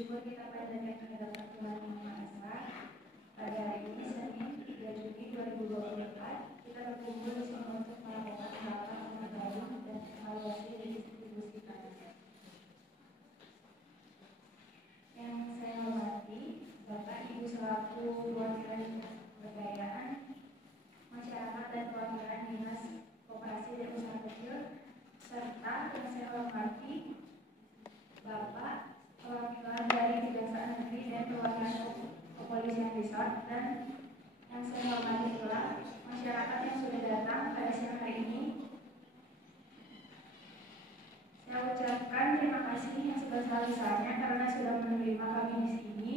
Syukur kita panjatkan kehadiran Tuhan Yang Maha Esa. Pada hari ini Senin 3 Juni 2024 kita berkumpul di sini untuk melakukan rapat pengetahuan dan evaluasi dari distribusi tanah. Yang saya hormati Bapak Ibu selaku perwakilan kebudayaan, masyarakat dan perwakilan dinas koperasi dan usaha kecil, serta yang saya hormati Bapak perwakilan dari Kejaksaan Negeri dan perwakilan Kepolisian Resort, dan yang saya hormati pula masyarakat yang sudah datang pada siang hari ini. Saya ucapkan terima kasih yang sebesar-besarnya karena sudah menerima kami di sini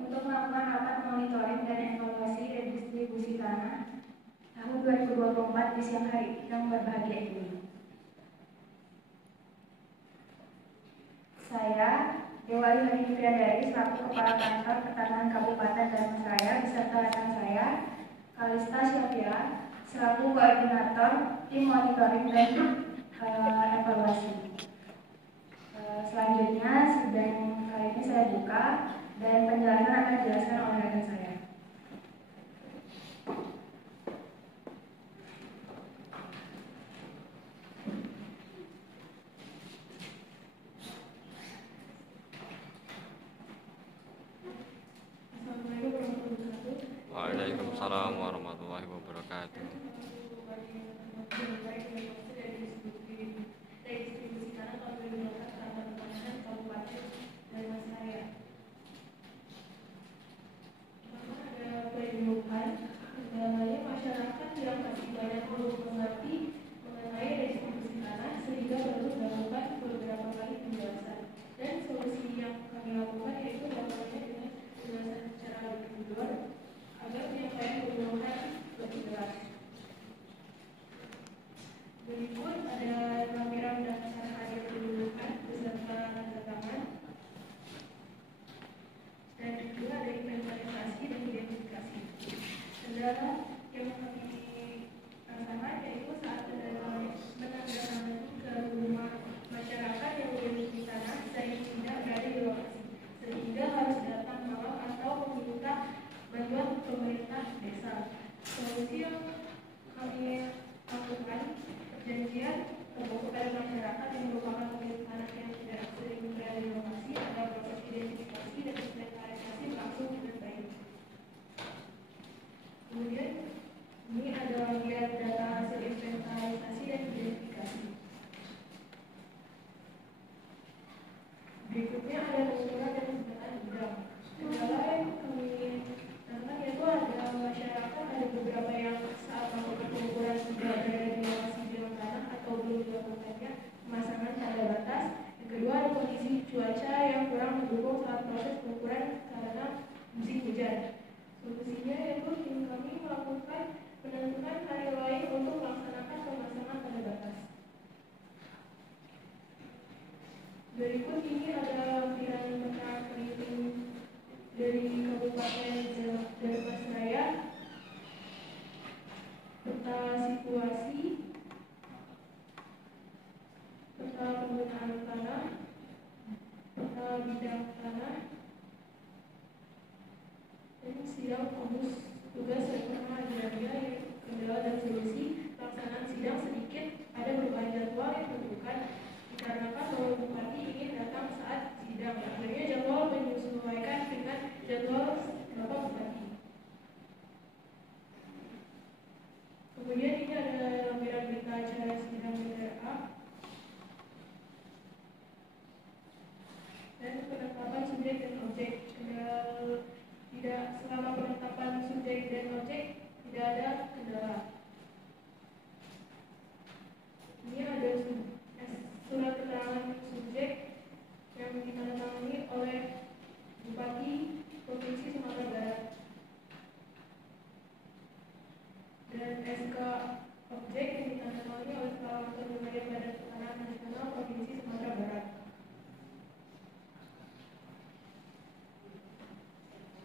untuk melakukan rapat monitoring dan evaluasi redistribusi tanah tahun 2024 di siang hari yang berbahagia ini. Saya Dewari Hani Priandari selaku Kepala Kantor Pertanahan Kabupaten Dharmasraya beserta rekan saya Kalista Syafira selaku Koordinator Tim Monitoring dan Evaluasi. Selanjutnya sidang kali ini saya buka dan penjelasan akan dijelaskan oleh rekan saya. Waalaikumsalam warahmatullahi wabarakatuh. Masyarakat yang masih banyak belum mengerti mengenai redistribusi tanah sehingga perlu melakukan beberapa kali penjelasan, dan solusi yang kami lakukan yaitu melakukannya dengan penjelasan secara lebih mendalam agar penyampaian kebutuhan lebih jelas. Berikut ada lampiran daftar hadir kedudukan beserta tanda tangan, dan kedua ada inventarisasi dan identifikasi. Kendala yang kami rasakan yaitu saat menandatangani ke rumah masyarakat yang memiliki tanah saya tidak berada di lokasi, sehingga harus datang malam atau meminta bantuan pemerintah desa. Solusi yang kami lakukan perjanjian kepada masyarakat yang merupakan pemilik tanah yang tidak sering berada di lokasi agar proses identifikasi dan inventarisasi berlangsung dengan baik. Kemudian ini ada bagian data hasil inventarisasi dan identifikasi. Berikutnya ada pengukuran dan pemetaan bidang. Kendala yang kami temukan yaitu ada masyarakat, ada beberapa yang saat melakukan pengukuran tidak berada di lokasi bidang tanah atau belum dilakukannya pemasangan tanda batas. Yang kedua ada kondisi cuaca yang kurang mendukung saat proses pengukuran karena musim hujan. Solusinya yaitu tim kami melakukan penentukan hari lain untuk melaksanakan pemasangan tanda batas. Berikut ini ada lampiran peta keliling dari Kabupaten Dharmasraya, peta situasi, peta penggunaan tanah, peta bidang tanah, dan sidang fokus tugas reforma agraria, kendala dan solusi. Pelaksanaan sidang sedikit ada perubahan jadwal yang menentukan dikarenakan bahwa bupati ingin datang saat sidang, akhirnya jadwal menyesuaikan dengan jadwal bapak bupati. Kemudian ini ada lampiran berita acara sidang DPRA dan penetapan subjek dan objek. Tidak selama penetapan subjek dan objek tidak ada kendala. Ini ada surat keterangan subjek yang ditandatangani oleh Bupati Provinsi Sumatera Barat dan SK objek yang ditandatangani oleh Kepala Kantor Wilayah Badan Pertanahan Nasional Provinsi Sumatera Barat.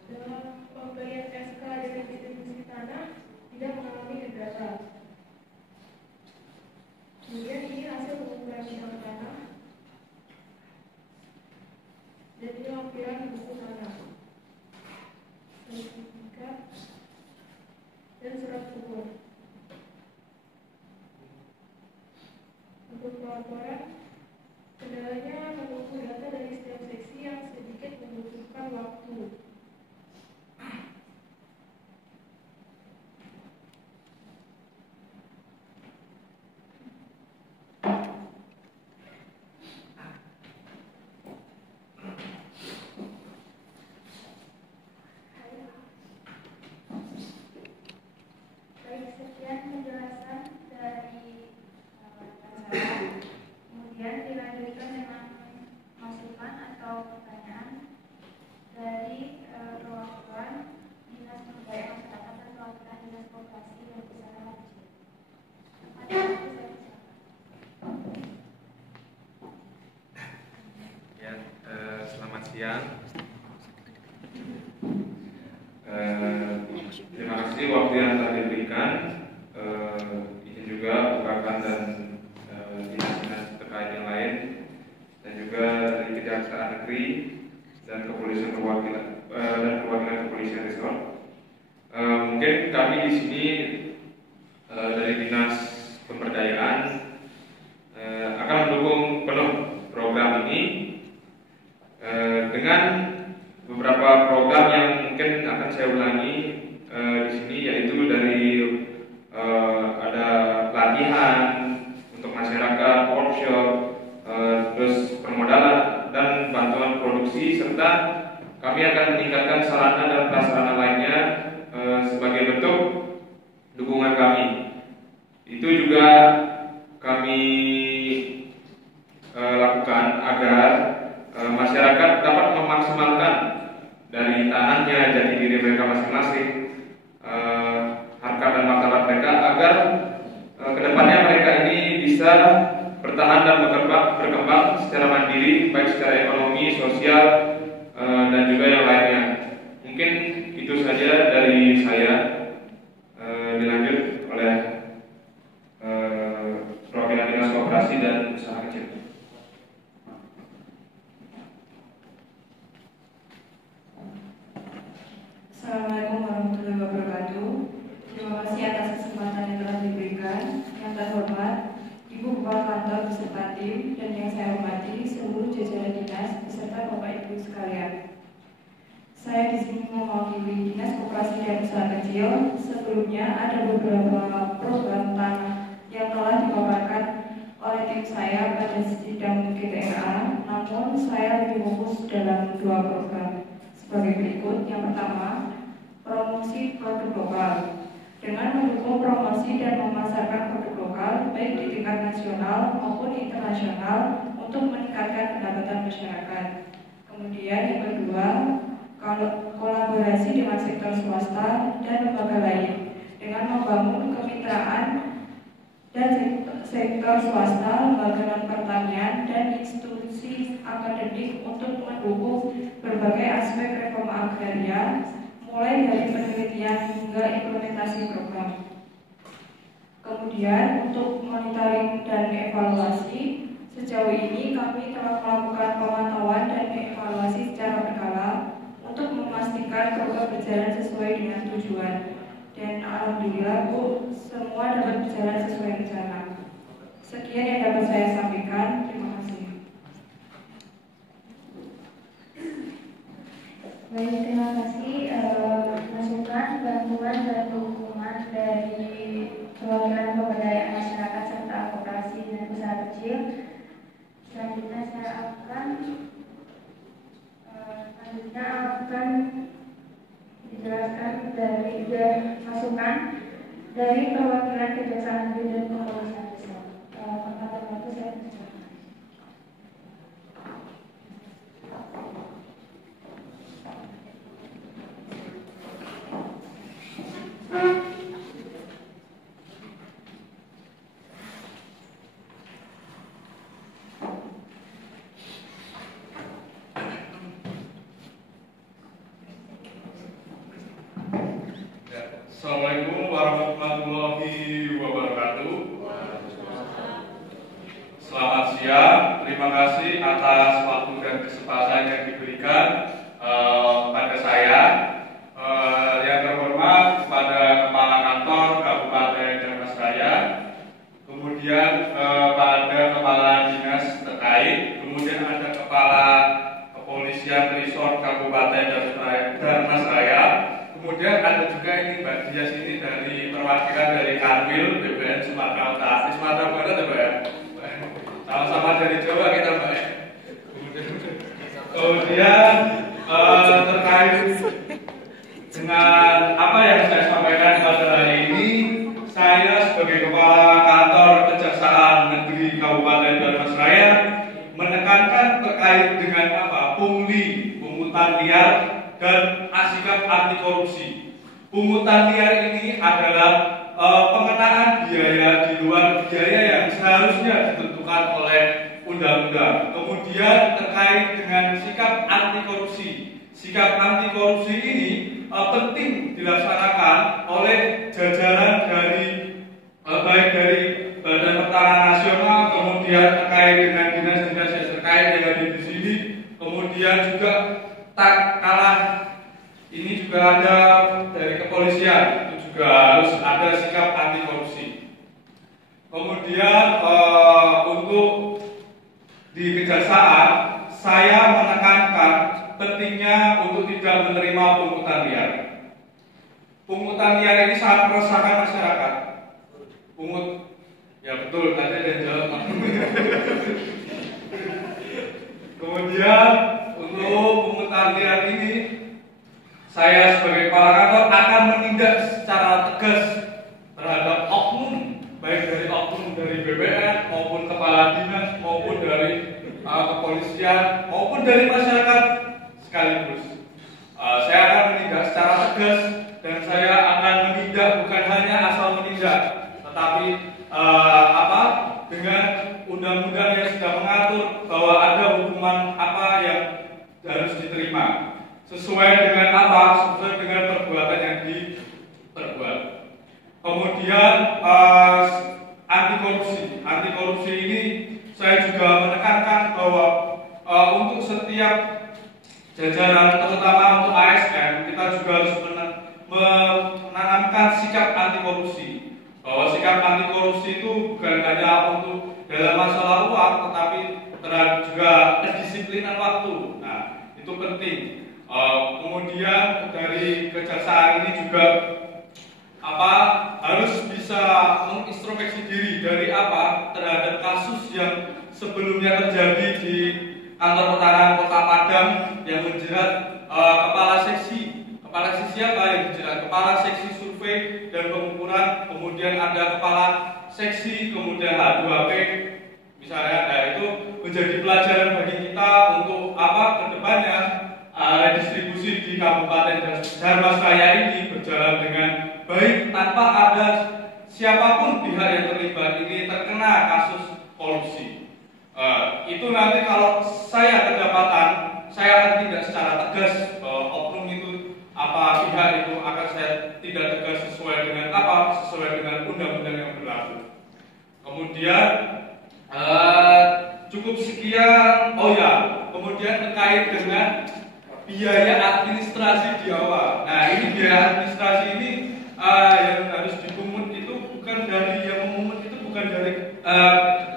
Dalam pemberian SK dari distribusi tanah tidak mengalami kendala. Kemudian ini hasil pengukuran bidang tanah, dan ini lampiran untuk pelaporan, kendalanya menunggu data dari setiap seksi yang sedikit membutuhkan waktu. Baik, sekian penjelasan dari saya. Kemudian dilanjutkan dengan masukan atau pertanyaan dari perwakilan Dinas Pemberdayaan Masyarakat dan perwakilan Dinas Koperasi dan Usaha Kecil. Ya, selamat siang. Terima kasih waktu yang telah diberikan. Ini juga bukakan dan dinas-dinas terkait yang lain, dan juga dari Kejaksaan Negeri dan Kepolisian perwakilan Kepolisian Resort. Mungkin kami di sini dari Dinas Pemberdayaan akan mendukung penuh program ini dengan beberapa program yang mungkin akan saya ulangi di sini, yaitu dari ada pelatihan untuk masyarakat, workshop, terus permodalan dan bantuan produksi, serta kami akan meningkatkan sarana dan prasarana lainnya sebagai bentuk dukungan kami. Itu juga kami lakukan agar masyarakat dapat memaksimalkan dari tanahnya, jati diri mereka masing-masing, harkat dan martabat mereka, agar kedepannya mereka ini bisa bertahan dan berkembang secara mandiri, baik secara ekonomi, sosial, dan juga yang lainnya. Mungkin itu saja dari saya. Dilanjut oleh perwakilan Dinas Koperasi dan Usaha Kecil. Assalamualaikum warahmatullahi wabarakatuh. Terima kasih atas kesempatan yang telah diberikan. Yang terhormat Ibu Kepala Kantor beserta tim, dan yang saya hormati seluruh jajaran dinas beserta Bapak Ibu sekalian. Saya di sini mewakili Dinas Koperasi dan Usaha Kecil. Sebelumnya ada beberapa program tanah yang telah dipaparkan oleh tim saya pada sidang GTRA, namun saya lebih fokus dalam dua program sebagai berikut. Yang pertama, promosi produk lokal. Dengan mendukung promosi dan memasarkan produk lokal baik di tingkat nasional maupun internasional untuk meningkatkan pendapatan masyarakat. Kemudian yang kedua, kolaborasi dengan sektor swasta dan lembaga lain dengan membangun kemitraan dan sektor swasta, lembaga non-pertanian, dan institusi akademik untuk mendukung berbagai aspek reforma agraria, mulai dari penelitian hingga implementasi program. Kemudian untuk monitoring dan evaluasi, sejauh ini kami telah melakukan pemantauan dan evaluasi secara berkala untuk memastikan program berjalan sesuai dengan tujuan. Dan alhamdulillah Bu, semua dapat berjalan sesuai rencana. Sekian yang dapat saya sampaikan. Terima kasih. Baik, terima kasih masukan, bantuan, dan dukungan dari perwakilan pemberdayaan masyarakat serta koperasi dan usaha kecil. Selanjutnya saya akan dijelaskan dari masukan dari perwakilan Kejaksaan Negeri dan Kepolisian Resort. Tanpa waktu saya persilakan. Assalamualaikum warahmatullahi wabarakatuh. Selamat siang, terima kasih atas waktu dan kesempatan yang diberikan pada saya. Yang terhormat kepada Kepala Kantor Kabupaten Damasraya, kemudian pada Sama-sama dari Jawa kita Mbak. Kemudian terkait dengan apa yang saya sampaikan pada hari ini, saya sebagai Kepala Kantor Kejaksaan Negeri Kabupaten Dharmasraya menekankan terkait dengan apa? Pungli, pungutan liar dan sikap anti korupsi. Pungutan liar ini adalah pengenaan biaya di luar biaya yang seharusnya ditentukan oleh undang-undang. Kemudian terkait dengan sikap anti korupsi. Sikap anti korupsi ini penting dilaksanakan oleh jajaran dari baik dari Badan Pertanahan Nasional, kemudian terkait dengan dinas-dinas yang terkait yang ada di sini, kemudian juga tak kalah ini juga ada dari kepolisian, itu juga harus ada sikap anti korupsi. Kemudian untuk di kejaksaan saya menekankan pentingnya untuk tidak menerima pungutan liar. Pungutan liar ini sangat meresahkan masyarakat. Ya betul, tadi ada yang jawab. Kemudian untuk pungutan liar ini, saya sebagai kepala kantor akan menindak secara tegas terhadap oknum, baik dari oknum dari BPN maupun kepala dinas maupun dari kepolisian maupun dari masyarakat sekaligus. Saya akan menindak secara tegas dan saya akan menindak bukan hanya asal menindak, tetapi dengan undang-undang yang sudah mengatur bahwa ada hukuman apa yang harus diterima sesuai dengan apa, sesuai dengan perbuatan yang diperbuat. Kemudian anti korupsi ini saya juga menekankan bahwa untuk setiap jajaran, terutama untuk ASN, kita juga harus menanamkan sikap anti korupsi. Bahwa sikap anti korupsi itu bukan hanya untuk dalam masalah uang, tetapi terhadap juga kedisiplinan waktu. Nah, itu penting. Kemudian dari kejaksaan ini juga harus bisa mengintrospeksi diri dari terhadap kasus yang sebelumnya terjadi di kantor pertanahan Kota Padang yang menjerat kepala seksi apa yang menjerat kepala seksi survei dan pengukuran, kemudian ada kepala seksi, kemudian H2P misalnya. Nah, itu menjadi pelajaran bagi kita untuk kedepannya distribusi di Kabupaten Dharmasraya ini berjalan dengan baik tanpa ada siapapun pihak yang terlibat ini terkena kasus korupsi. Itu nanti kalau saya kedapatan, saya akan tindak secara tegas bahwa oknum itu pihak itu akan saya tidak tegas sesuai dengan sesuai dengan undang-undang yang berlaku. Kemudian cukup sekian. Kemudian terkait dengan biaya administrasi di awal. Nah, ini biaya administrasi ini yang harus dipungut itu bukan dari yang memungut itu bukan dari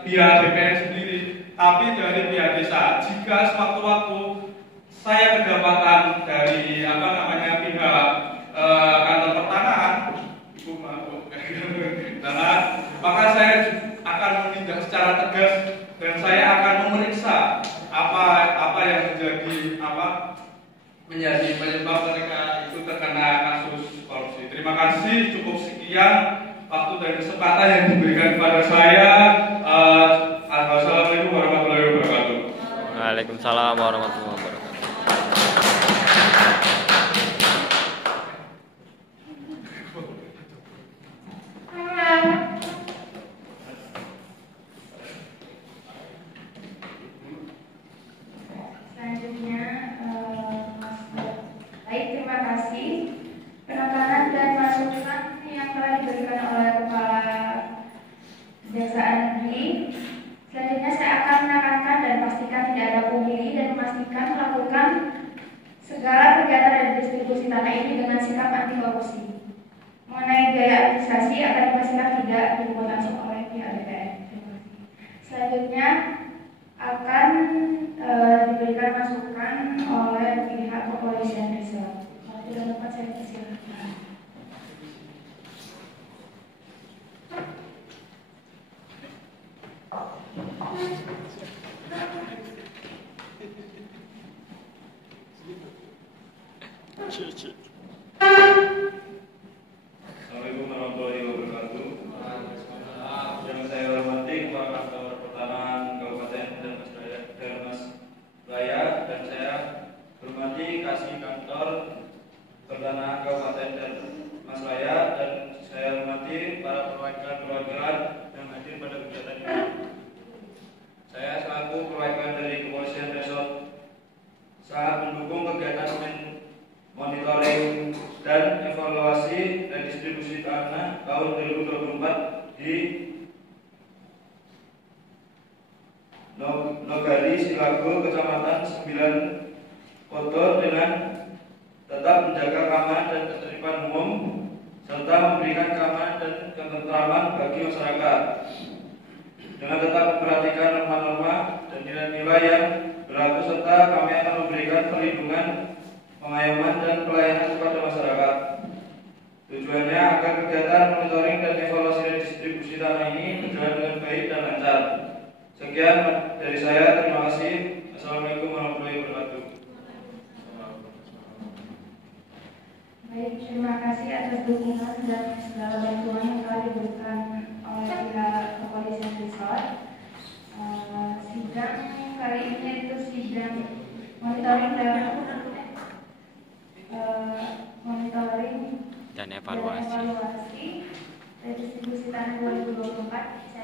pihak BPN sendiri, tapi dari pihak desa. Jika sewaktu-waktu saya kedapatan dari pihak kantor pertanahan, maka saya akan menindak secara tegas dan saya akan memeriksa apa yang menjadi penyebab mereka itu terkena kasus korupsi. Terima kasih, cukup sekian waktu dan kesempatan yang diberikan kepada saya. Assalamualaikum warahmatullahi wabarakatuh. Waalaikumsalam warahmatullahi wabarakatuh. Selanjutnya, terima kasih penekanan dan masukan yang telah diberikan oleh Kepala Kejaksaan Negeri. Selanjutnya saya akan menekankan dan pastikan tidak ada pungli dan memastikan melakukan segala kegiatan dan distribusi tanah ini dengan sikap anti korupsi. Mengenai biaya administrasi akan dipastikan tidak dipungut langsung oleh pihak BPN. Selanjutnya akan diberikan masukan oleh pihak kepolisian desa. Kalau tidak dapat saya persilakan. Assalamualaikum warahmatullahi wabarakatuh. Yang saya hormati Kepala Kantor Pertanahan Kabupaten Dermas Raya, dan saya hormati Kasih Kantor Pertanahan Kabupaten Dermas Raya, dan saya hormati para perwakilan yang hadir pada kegiatan ini. Saya selaku perwakilan dari Kepolisian Resort sangat mendukung kegiatan monitoring dan evaluasi redistribusi tanah tahun 2024 di Nogari Silago, Kecamatan 9 Koto, dengan tetap menjaga keamanan dan ketertiban umum serta memberikan keamanan dan ketentraman bagi masyarakat dengan tetap memperhatikan norma-norma dan nilai-nilai yang berlaku, serta kami akan memberikan perlindungan, pemayaman dan pelayanan kepada masyarakat. Tujuannya agar kegiatan monitoring dan evaluasi redistribusi tanah ini berjalan dengan baik dan lancar. Sekian dari saya, terima kasih. Assalamualaikum warahmatullahi wabarakatuh. Baik, terima kasih atas dukungan dan segala bantuan yang telah diberikan oleh pihak Kepolisian Resort. Sidang kali ini itu sidang monitoring dan evaluasi redistribusi tanah 2024.